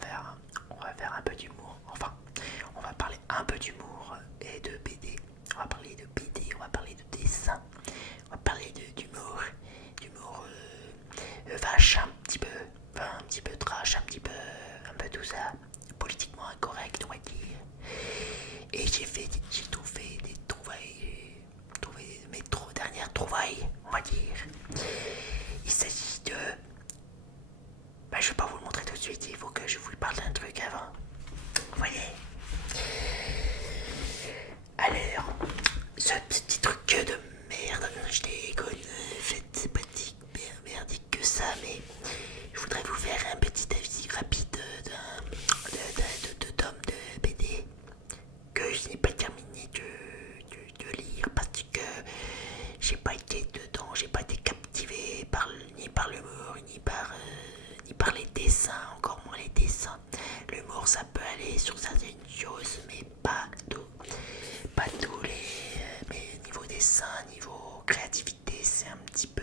faire un peu d'humour. Enfin, on va parler un peu d'humour et de BD. On va parler de BD, on va parler de dessin, on va parler d'humour vache un petit peu, enfin, un petit peu trash, un peu tout ça, politiquement incorrect, on va dire. Et j'ai trouvé des trouvailles, trouvé mes dernières trouvailles, on va dire. Il s'agit de, je vais pas vous le montrer tout de suite, il faut que je vous parle d'un truc avant. Vous voyez. Alors, ce petit truc de merde, je déconne, faites pas si merdique que ça, mais je voudrais vous faire un petit avis rapide de tome de BD que je n'ai pas terminé de lire parce que j'ai pas été dedans, j'ai pas été captivé ni par l'humour, ni par les dessins, encore moins les dessins. L'humour ça peut aller sur certaines choses, mais pas tous les. Mais niveau dessin, niveau créativité, c'est un petit peu.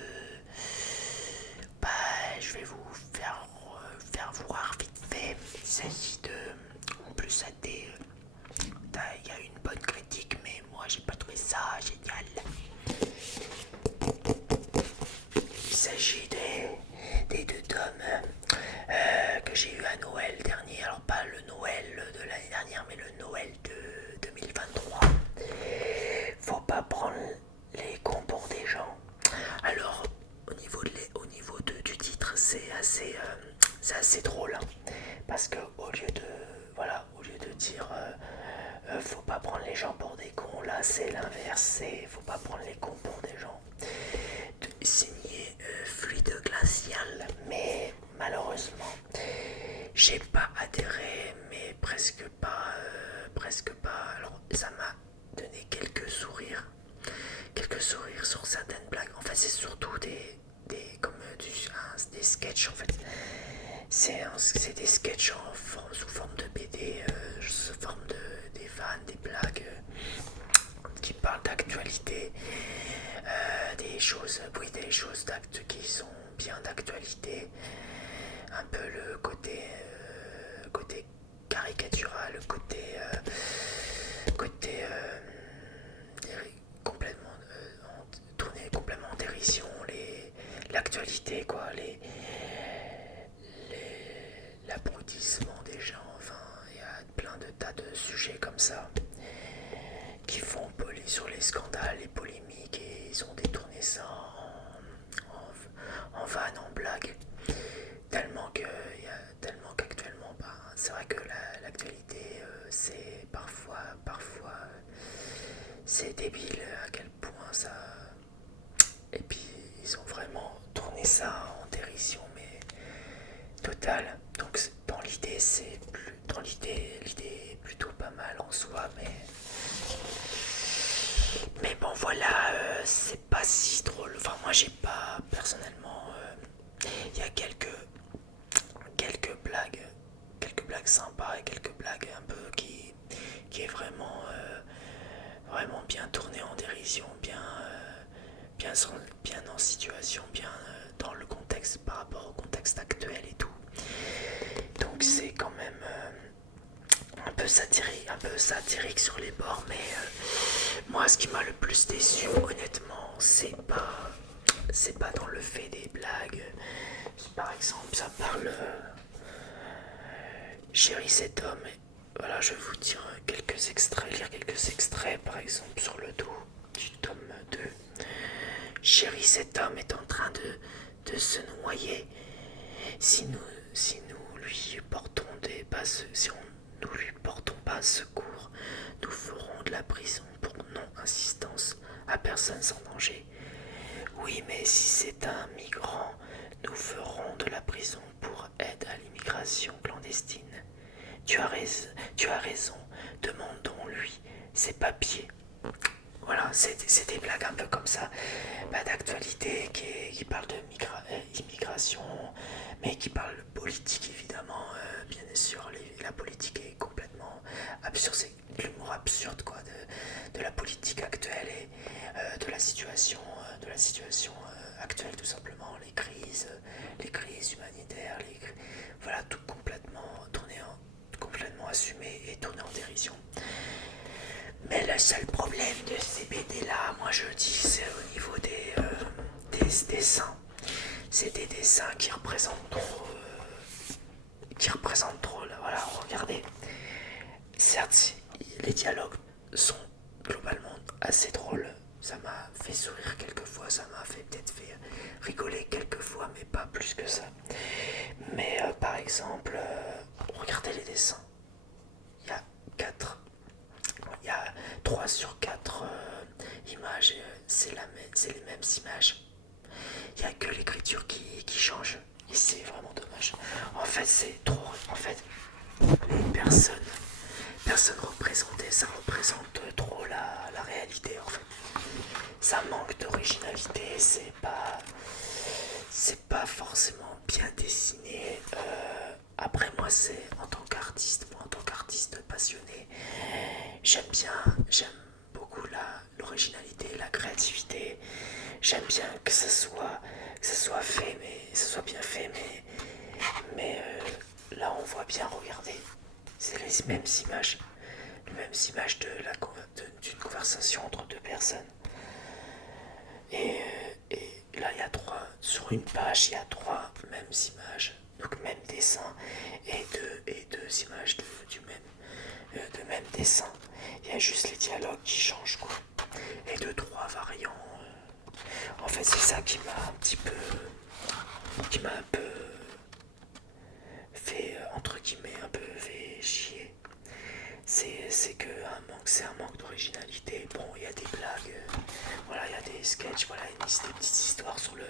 Bah, je vais vous faire voir vite fait. Il s'agit de. En plus, ça il y a une bonne critique, mais moi j'ai pas trouvé ça génial. Il s'agit des deux tomes que j'ai eu à Noël dernier. Alors, pas le Noël de l'année dernière, mais le Noël de 2023. Faut pas prendre les cons pour des gens. Alors, au niveau du titre, c'est assez drôle. Hein, parce que au lieu de dire faut pas prendre les gens pour des cons, là c'est l'inverse, c'est faut pas prendre les cons pour des gens. Signé Fluide Glacial, mais malheureusement, j'ai pas adhéré, mais presque pas. Alors ça m'a donné quelques sourires sur certaines blagues. En fait, c'est surtout des sketchs en fait. C'est des sketchs sous forme de BD, sous forme des vannes, des blagues qui parlent d'actualité, des choses qui sont bien d'actualité, un peu le côté caricatural, côté complètement tourné complètement en dérision, l'actualité quoi, l'abrutissement des gens, enfin il y a plein de tas de sujets comme ça qui font sur les scandales, les polémiques, et ils ont détourné ça en vanne, en blague, tellement qu'actuellement, c'est vrai que l'actualité, c'est parfois, c'est débile à quel point ça. Et puis ils ont vraiment tourné ça en dérision, mais totale. Donc l'idée est plutôt pas mal en soi, mais bon voilà, c'est pas si drôle. Enfin moi j'ai pas personnellement. Il y a quelques blagues sympas et quelques blagues un peu qui est vraiment bien tourné en dérision, bien en situation, bien dans le contexte par rapport au contexte actuel et tout. Donc c'est quand même un peu satirique sur les bords, mais moi ce qui m'a le plus déçu honnêtement, c'est pas dans le fait des blagues. Par exemple, ça parle Chérie cet homme. Voilà, je vais vous dire lire quelques extraits par exemple sur le dos du tome 2. Chérie cet homme est en train de se noyer. Si nous lui portons pas secours, nous ferons de la prison pour non-insistance à personne sans danger. Oui, mais si c'est un migrant, nous ferons de la prison pour aide à l'immigration clandestine. Tu as raison, demandons-lui ses papiers. Voilà, c'est des blagues un peu comme ça, d'actualité qui parle immigration, mais qui parle politique évidemment. Bien sûr, la politique est complètement absurde, c'est l'humour absurde quoi, de la politique actuelle et de la situation actuelle tout simplement, les crises humanitaires, voilà tout complètement seul problème de ces BD là, moi je dis, c'est au niveau des dessins. C'est des dessins qui représentent trop, là, voilà, regardez. Certes, les dialogues sont globalement assez drôles. Ça m'a fait sourire quelquefois, ça m'a peut-être fait rigoler quelquefois, mais pas plus que ça. Mais par exemple, regardez les dessins. Il y a 4, il y a 3 sur 4 images, c'est les mêmes images. Il n'y a que l'écriture qui change. Et c'est vraiment dommage. En fait, c'est trop. En fait, les personnes représentées, ça représente trop la réalité en fait. Ça manque d'originalité, c'est pas forcément bien dessiné. Après moi c'est en tant qu'artiste passionné, j'aime beaucoup l'originalité, la créativité. J'aime bien que ça soit fait, mais ça soit bien fait, mais là on voit bien, regardez, c'est les mêmes images d'une conversation entre deux personnes. Et là, il y a sur une page, il y a 3 mêmes images, donc même dessin, et deux images de même dessin. Il y a juste les dialogues qui changent, quoi. Et 2, 3 variants. En fait, c'est ça qui m'a un peu fait, entre guillemets, un peu fait chier. C'est un manque d'originalité. Bon, il y a des blagues, voilà, il y a des sketchs, voilà, des petites histoires sur le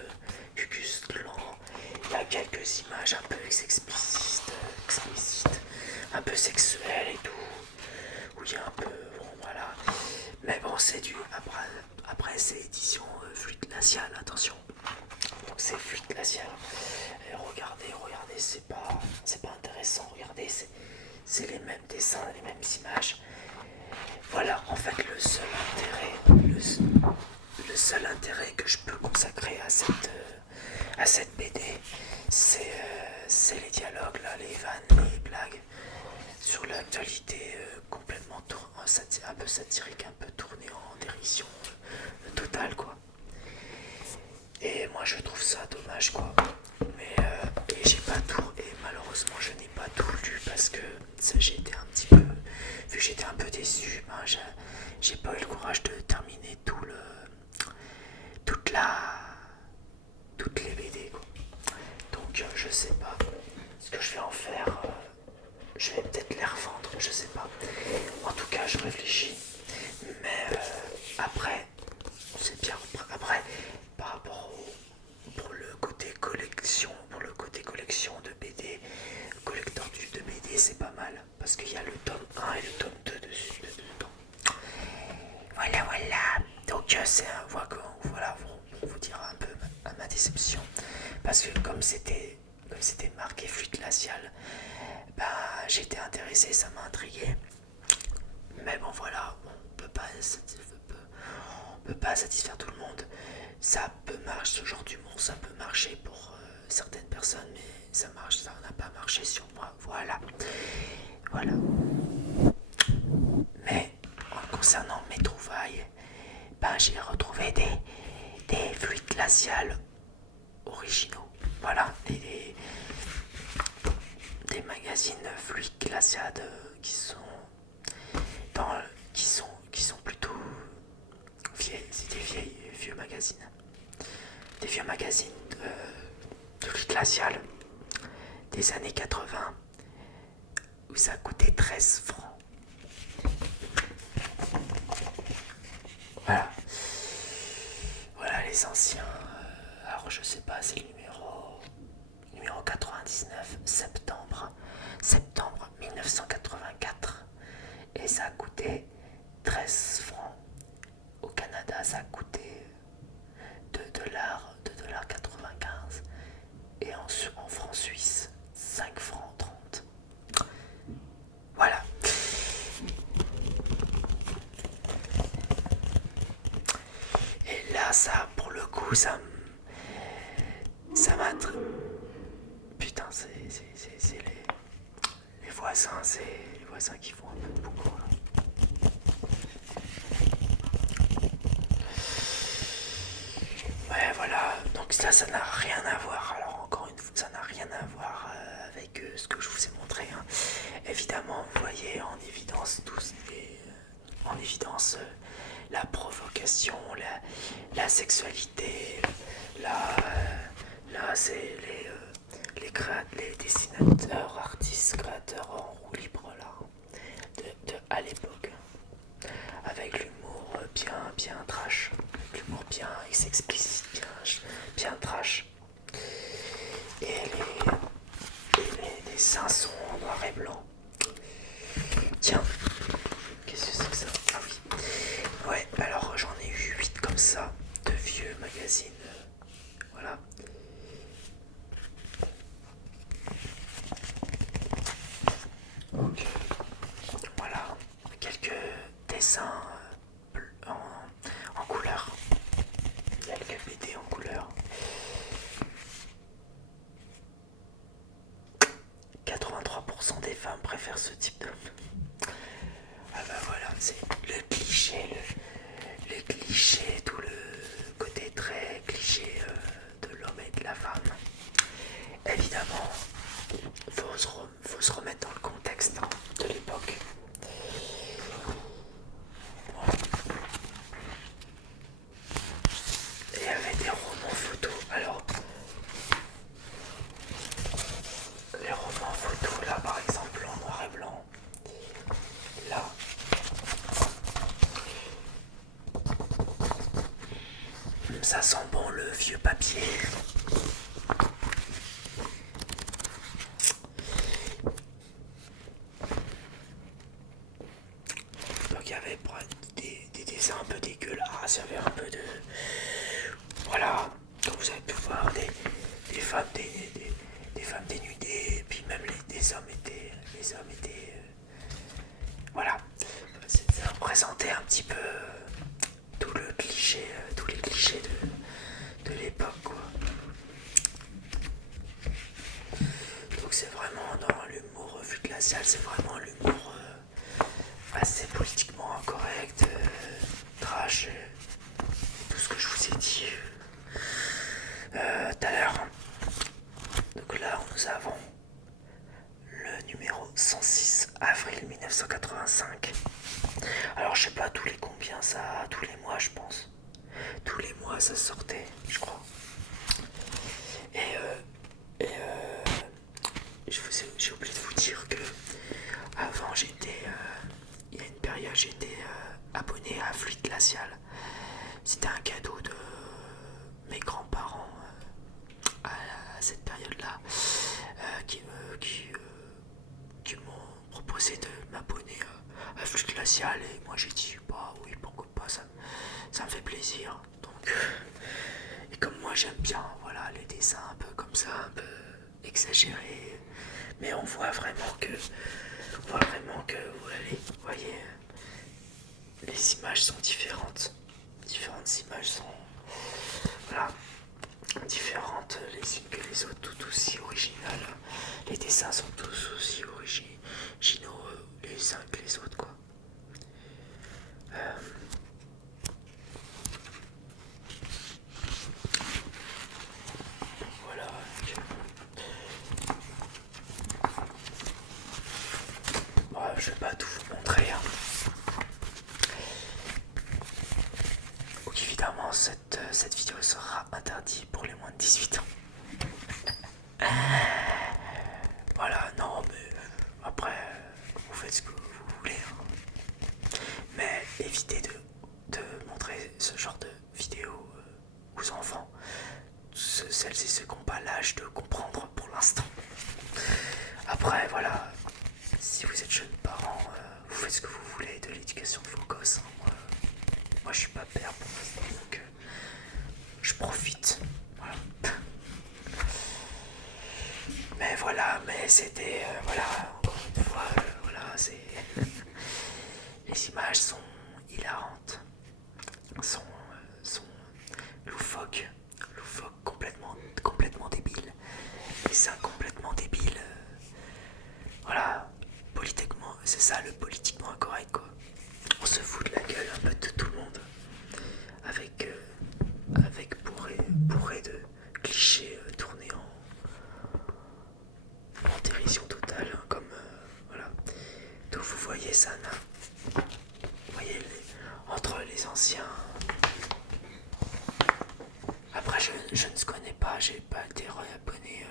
Cucus Clan. Il y a quelques images un peu explicites, un peu sexuelles et tout, où il y a un peu, bon, voilà. Mais bon, c'est après c'est édition fluide glacial, attention. Donc c'est fluide glacial. Et regardez, c'est pas intéressant. Regardez, c'est les mêmes dessins, les mêmes images. Voilà, en fait, le seul intérêt que je peux consacrer à cette BD, c'est les dialogues, là, les vannes, les blagues sur l'actualité complètement un peu satirique, un peu tourné en dérision totale, quoi. Et moi, je trouve ça dommage, quoi. Mais et j'ai pas tout, et malheureusement, je n'ai pas tout lu parce que j'étais un petit peu, vu que j'étais un peu déçu, ben, j'ai pas eu le courage de terminer toute la, toutes les BD, quoi. Donc je sais pas ce que je vais en faire. Je vais peut-être les revendre, je sais pas. En tout cas, je réfléchis. Mais après, c'est bien. Après, par rapport pour le côté collection de BD, collector de BD, c'est pas mal. Parce qu'il y a le tome 1 et le tome 2 dessus, dedans. Voilà. Donc voilà, pour vous dire un peu ma déception. Parce que comme c'était marqué fluide glacial, bah, j'étais intéressé, ça m'a intrigué. Mais bon voilà, on peut pas satisfaire tout le monde. Ça peut marcher, ce genre d'humour, ça peut marcher pour certaines personnes, mais ça n'a pas marché sur moi. Voilà. Mais en concernant mes trouvailles, ben, j'ai retrouvé des fluides glaciales originaux. Voilà, des magazines fluides glaciades qui sont plutôt c'est des vieux magazines. Des vieux magazines de fluide glacial des années 80 où ça coûtait 13 francs. Voilà les anciens. Alors je sais pas, c'est le numéro 99, septembre 1984. Et ça a coûté 13 francs. Au Canada, ça a coûté 2 $, 2,95 $. Et en francs suisses, 5 francs 30. Voilà. Et là, ça, pour le coup, ça m'a... Putain, c'est les voisins, c'est les voisins qui font un peu de beaucoup, là. ça n'a rien à voir. Alors encore une fois, ça n'a rien à voir avec ce que je vous ai montré. Hein. Évidemment, vous voyez en évidence en évidence la provocation, la sexualité. Là, c'est les dessinateurs, artistes, créateurs en roue libre là, à l'époque, avec l'humour bien trash, l'humour bien explicite, bien trash, et les dessins sont en noir et blanc. Tiens, qu'est-ce que c'est que ça? Ah oui, ouais, alors j'en ai eu 8 comme ça, de vieux magazines, voilà. Ok, voilà, quelques dessins en couleur, quelques BD en couleur. 83% des femmes préfèrent ce type d'homme. Ah bah voilà, c'est le cliché, le cliché, tout le côté très cliché de l'homme et de la femme. Évidemment, faut se remettre dans le contexte de l'époque. Et il y avait des romans photos. Alors, les romans photos, là par exemple, en noir et blanc. Là. Ça sent bon le vieux papier. Donc il y avait des dessins un peu dégueulasses, il y avait un peu de... Voilà, comme vous avez pu voir, des femmes des femmes dénudées, et puis même les hommes étaient... voilà, ça représentait un petit peu tout le cliché, tous les clichés de l'époque, quoi. Donc c'est vraiment dans l'humour vu glacial, c'est vraiment l'humour assez politiquement incorrect, trash, tout ce que je vous ai dit tout à l'heure. Donc là, nous avons le numéro 106, avril 1985. Alors je sais pas tous les combien ça, tous les mois je pense. Tous les mois ça sortait, je crois. J'ai oublié de vous dire que avant il y a une période j'étais abonné à Fluide Glacial. C'était un cadeau de mes grands-parents à cette période-là qui m'ont proposé de m'abonner à Fluide Glacial et moi j'ai dit bah oui pourquoi pas, ça me fait plaisir. Donc et comme moi j'aime bien voilà les dessins un peu comme ça, un peu exagérés, mais on voit vraiment que vous voyez les images sont différentes images sont voilà différentes les unes que les autres, tout aussi originales, les dessins sont tous aussi originaux les uns que les autres quoi. Voilà. Bon, je vais pas tout vous montrer. Hein. Donc évidemment, cette vidéo sera interdite pour les moins de 18 ans. Voilà, non, mais après, vous faites ce que vous voulez. Hein. Mais évitez de montrer ce genre de vidéos aux enfants. Celles et ceux qui n'ont pas l'âge de comprendre pour l'instant. Après, voilà, si vous êtes jeunes parents, vous faites ce que vous voulez de l'éducation de vos gosses. Hein. Moi, je suis pas père pour l'instant, donc je profite. Voilà. Mais voilà, mais c'était, voilà, encore une fois, voilà, c'est... Les images sont hilarantes, sont loufoques, complètement débiles. Et c'est un complètement débile. Voilà, politiquement, c'est ça le politiquement incorrect quoi. On se fout de la gueule un peu de tout le monde. Avec bourré de ça, vous voyez, entre les anciens. Après, je ne connais pas, j'ai pas été réabonné.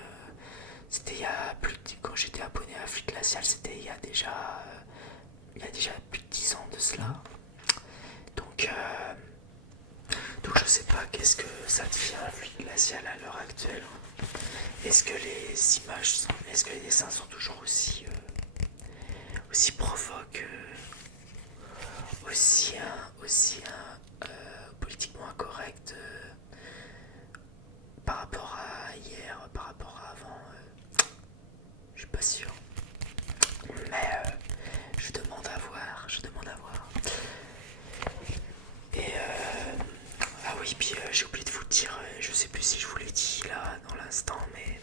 C'était il y a plus de, quand j'étais abonné à Fluide Glacial, c'était il y a déjà plus de 10 ans de cela. Donc je sais pas qu'est-ce que ça devient Fluide Glacial à l'heure actuelle. Est-ce que les images sont, est-ce que les dessins sont toujours aussi provoques, politiquement incorrect par rapport à hier, par rapport à avant, je suis pas sûr. Mais je demande à voir, Et ah oui, puis j'ai oublié de vous le dire, je sais plus si je vous l'ai dit là dans l'instant, mais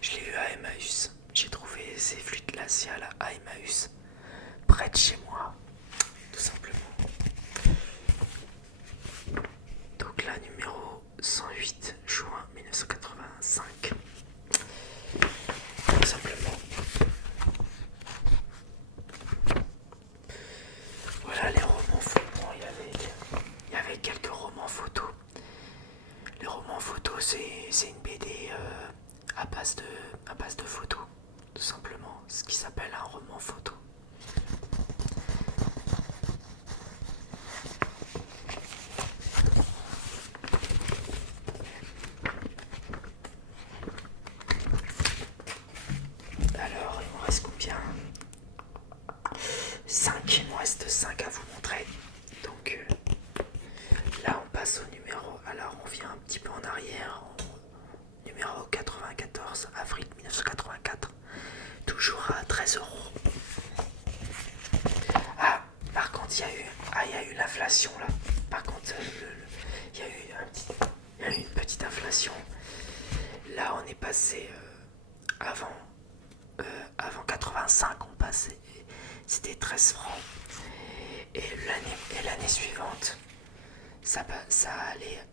je l'ai eu à Emmaüs. J'ai trouvé ces fluides glaciales à Emmaüs, près de chez moi, tout simplement. Donc là, numéro 108, juin 1985. Tout simplement. Voilà les romans photos. Il y avait quelques romans photos. Les romans photos, c'est une BD à base de photos, tout simplement. Ce qui s'appelle un roman photo. Alors, il me reste combien? 5, il me reste 5 à vous montrer. Donc là, on passe au numéro. Alors, on vient un petit peu en arrière. Numéro 94, avril 1984. Toujours à 13 €. Ah, par contre, il y a eu l'inflation là. Par contre, il y a eu une petite inflation. Là, on est passé avant 85, on passait, c'était 13 francs. Et l'année suivante, ça allait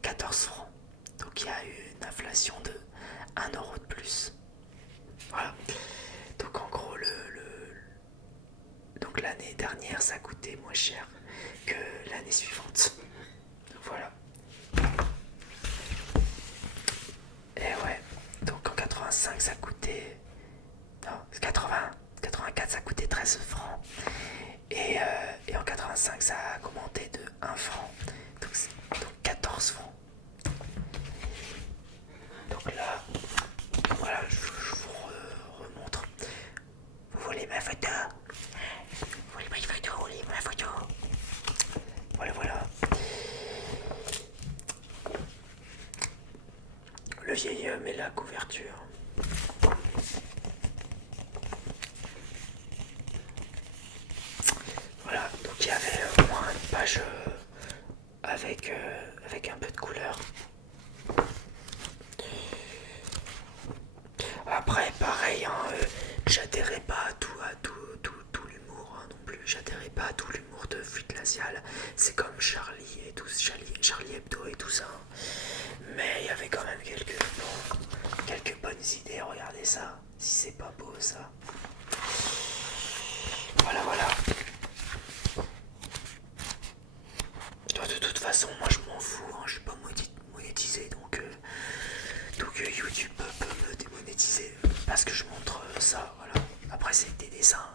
14 francs. Donc il y a eu une inflation de 1 € de plus. Voilà. Donc en gros, donc l'année dernière, ça coûtait moins cher que l'année suivante. Voilà. Et ouais, donc en 85 ça coûtait... Non, 84 ça coûtait 13 francs. Et en 85 ça a augmenté de 1 franc. Donc 14 francs. Donc là, voilà, je vous remontre. Vous voulez ma photo? Vous voulez ma photo? Voilà. Le vieil homme et la couverture. Voilà, donc il y avait au moins une page avec un peu de couleur. Après, pareil, hein, j'adhérais pas à tout l'humour non plus. J'adhérais pas à tout l'humour de Fluide Glacial. C'est comme Charlie et tout, Charlie Hebdo et tout ça. Mais il y avait quand même quelques bonnes idées. Regardez ça, si c'est pas beau ça. Voilà. De toute façon, moi je m'en fous, hein, je suis pas monétisé, donc YouTube peut me démonétiser parce que je montre ça, voilà. Après c'est des dessins,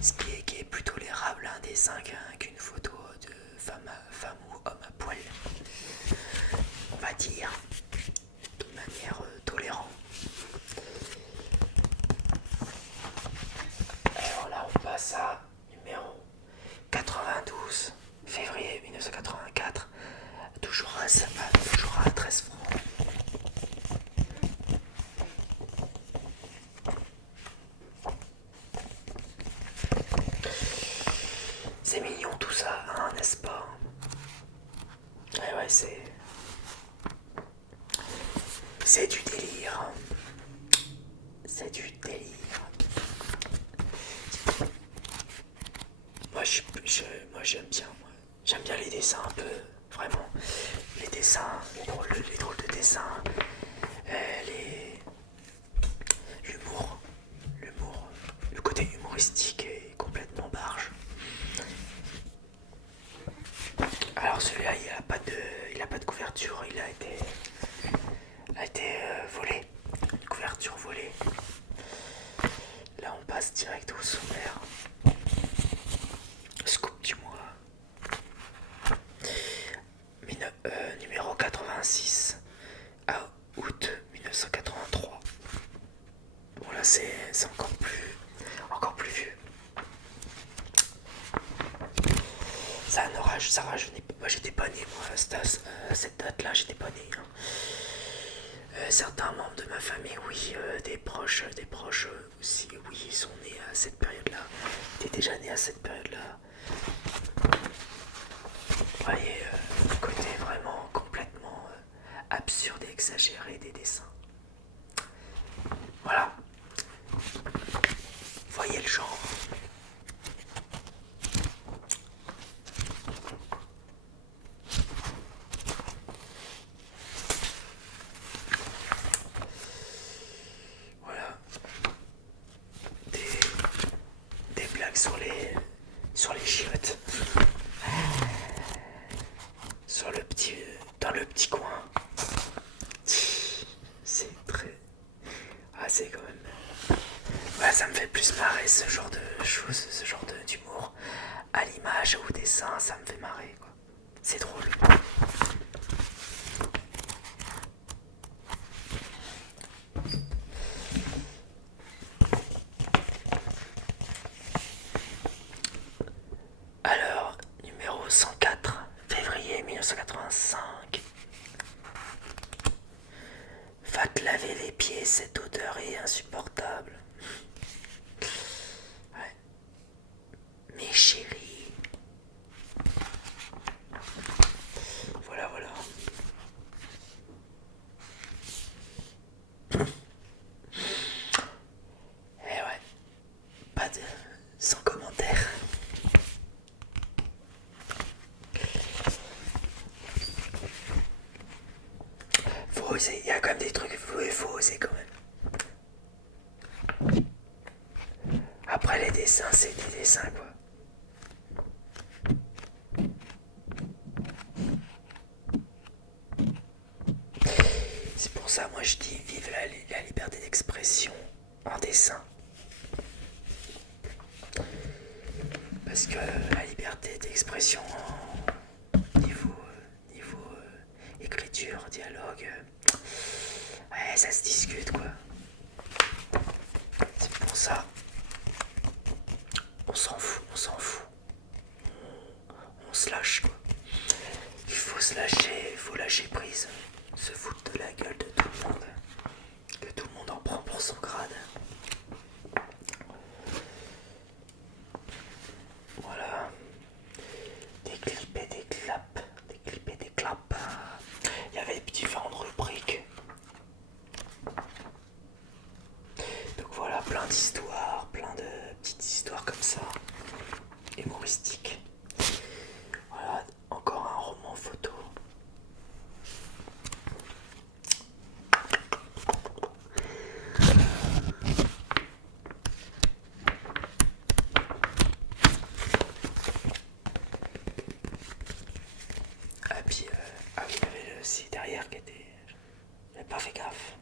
ce qui est plus tolérable un dessin qu'une photo de femme ou homme à poil, on va dire, de manière tolérante. Alors là on passe à numéro 92, février 1984, toujours à 13 francs. C'est mignon tout ça, hein, n'est-ce pas? Eh ouais, c'est du délire. C'est du délire. Moi j'aime bien. J'aime bien les dessins un peu, vraiment. Les dessins, les drôles de dessins. L'humour. Le côté humour. humoristique et complètement barge. Alors celui-là, il a pas de couverture, a été volé. Une couverture volée. Là, on passe direct au sommaire. Scoop du mois. Numéro 86 à août 1983. Bon là c'est encore plus vieux. Ça rajeunit pas. Moi j'étais pas né, moi à cette date là j'étais pas né. Hein. Certains membres de ma famille, oui, des proches aussi, oui, ils sont nés à cette période là. T'es déjà né à cette période là. Vous voyez le côté vraiment complètement absurde et exagéré des dessins. Voilà. Voyez le genre. Voilà. Des blagues sur les chiottes. Dans le petit coin. C'est très... Ah, c'est quand même... Voilà, ça me fait plus marrer ce genre de choses, ce genre d'humour. À l'image, au dessin, ça me fait marrer, quoi. C'est drôle. Alors, numéro 104, février 1985. Va te laver les pieds, cette odeur est insupportable. Ouais. Mes chéris. Voilà, voilà. Eh ouais, pas de... sans commentaire. Faut oser, il y a quand même des trucs, faut oser quand même. Après les dessins, c'est des dessins quoi. C'est pour ça, moi je dis vive la liberté d'expression en dessin. Parce que la liberté d'expression niveau écriture, dialogue, ouais, ça se discute quoi. C'est pour ça, on s'en fout. On se lâche quoi. Il faut se lâcher, il faut lâcher prise. Se foutre de la gueule de tout le monde. Que tout le monde en prend pour son grade. Voilà. Des clips et des claps. Des clips et des claps. Il y avait différentes rubriques. Donc voilà, plein d'histoires, plein de petites histoires comme ça. Humoristiques. Voilà, encore un roman photo. Ah puis, ah oui, il y avait le aussi derrière qui était... J'avais pas fait gaffe.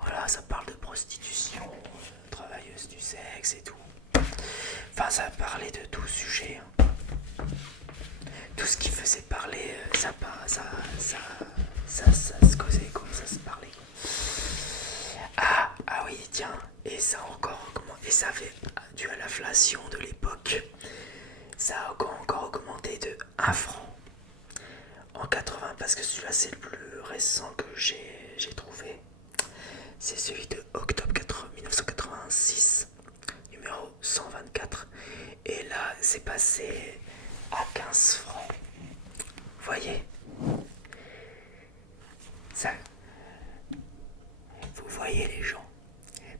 Voilà, ça parle de prostitution, travailleuse du sexe et tout. Enfin, ça parlait de tout sujet. Hein. Tout ce qui faisait parler, ça se causait, quoi, ça se parlait. Ah oui, tiens, et ça encore, et ça fait, dû à l'inflation de l'époque, ça a encore augmenté de 1 franc en 80, parce que celui-là c'est le plus récent que j'ai trouvé. C'est celui de octobre 1986, numéro 124. Et là, c'est passé à 15 francs. Vous voyez ça, vous voyez les gens,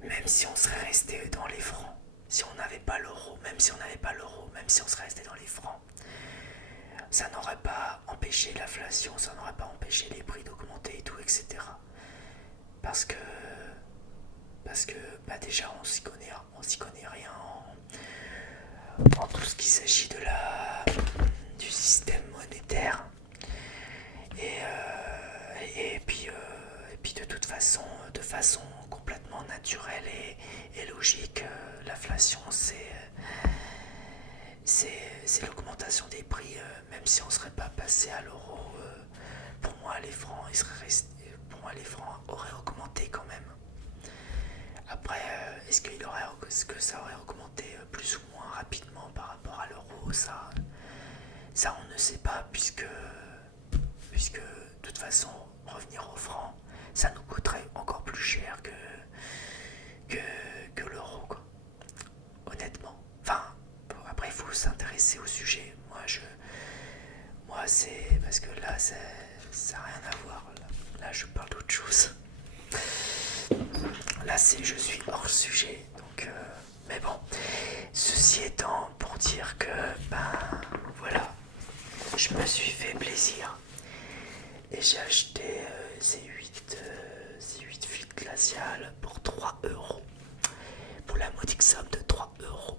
même si on serait resté dans les francs, si on n'avait pas l'euro, même si on serait resté dans les francs, ça n'aurait pas empêché l'inflation, ça n'aurait pas empêché les prix d'augmenter et tout, etc. Parce que parce que déjà on s'y connaît rien en tout ce qui s'agit du système monétaire. Et puis de façon complètement naturelle et logique, l'inflation c'est l'augmentation des prix, même si on ne serait pas passé à l'euro. Pour moi, les francs, les francs auraient augmenté quand même. Après, est-ce que ça aurait augmenté plus ou moins rapidement par rapport à l'euro? Ça, on ne sait pas, puisque de toute façon, revenir au franc, ça nous coûterait encore plus cher que l'euro, quoi. Honnêtement. Enfin, après, il faut s'intéresser au sujet. Moi, c'est parce que là, ça n'a rien à voir. Là, je parle d'autre chose. Là, je suis hors sujet. Donc, mais bon, ceci étant, pour dire que, voilà, je me suis fait plaisir. Et j'ai acheté ces 8 fluides glaciales pour 3 €. Pour la modique somme de 3 €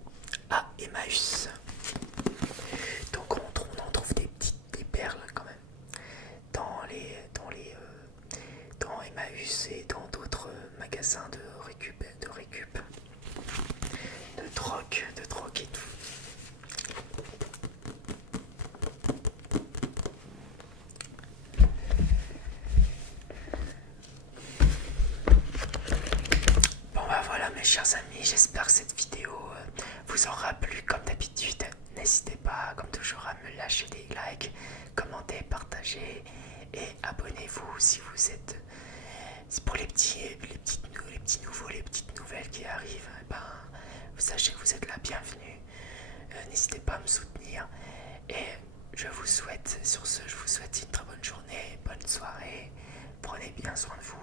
à Emmaüs. Donc on en trouve des perles quand même dans Emmaüs et dans d'autres magasins de récup, de troc et tout. Bon voilà mes chers amis, j'espère que cette vidéo vous aura plu comme d'habitude. N'hésitez pas comme toujours à me lâcher des likes, commentez, partagez et abonnez-vous si vous êtes... C'est pour les petits nouveaux, les petites nouvelles qui arrivent. Vous sachez que vous êtes la bienvenue. N'hésitez pas à me soutenir. Et sur ce, je vous souhaite une très bonne journée, bonne soirée. Prenez bien soin de vous.